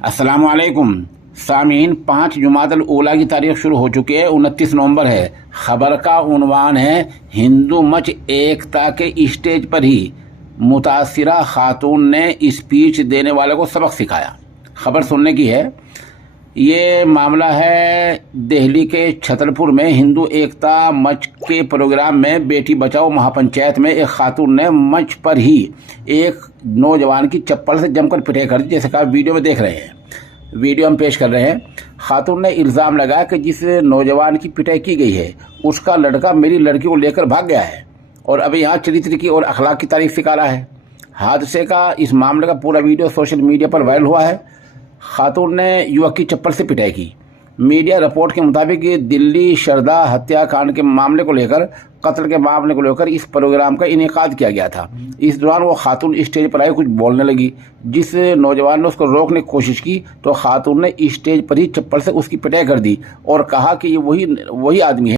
अस्सलाम वालेकुम सामीन। 5 जुमादल ऊला की तारीख शुरू हो चुकी है, 29 नवंबर है। खबर का उन्वान है हिंदू मंच एकता के स्टेज पर ही मुतासिरा खातून ने स्पीच देने वाले को सबक सिखाया। खबर सुनने की है। ये मामला है दिल्ली के छतरपुर में हिंदू एकता मंच के प्रोग्राम में बेटी बचाओ महापंचायत में एक खातून ने मंच पर ही एक नौजवान की चप्पल से जमकर पिटाई कर दी, जैसे कि आप वीडियो में देख रहे हैं। वीडियो हम पेश कर रहे हैं। खातून ने इल्ज़ाम लगाया कि जिस नौजवान की पिटाई की गई है उसका लड़का मेरी लड़की को लेकर भाग गया है और अभी यहाँ चरित्र की और अखलाक की तारीफ सिखा रहा है। हादसे का इस मामले का पूरा वीडियो सोशल मीडिया पर वायरल हुआ है। खातून ने युवक की चप्पल से पिटाई की। मीडिया रिपोर्ट के मुताबिक दिल्ली शरदा हत्याकांड के मामले को लेकर, कत्ल के मामले को लेकर इस प्रोग्राम का इनेकाद किया गया था। इस दौरान वो खातून स्टेज पर आई, कुछ बोलने लगी। जिस नौजवान ने उसको रोकने की कोशिश की तो खातून ने स्टेज पर ही चप्पल से उसकी पिटाई कर दी और कहा कि ये वही आदमी है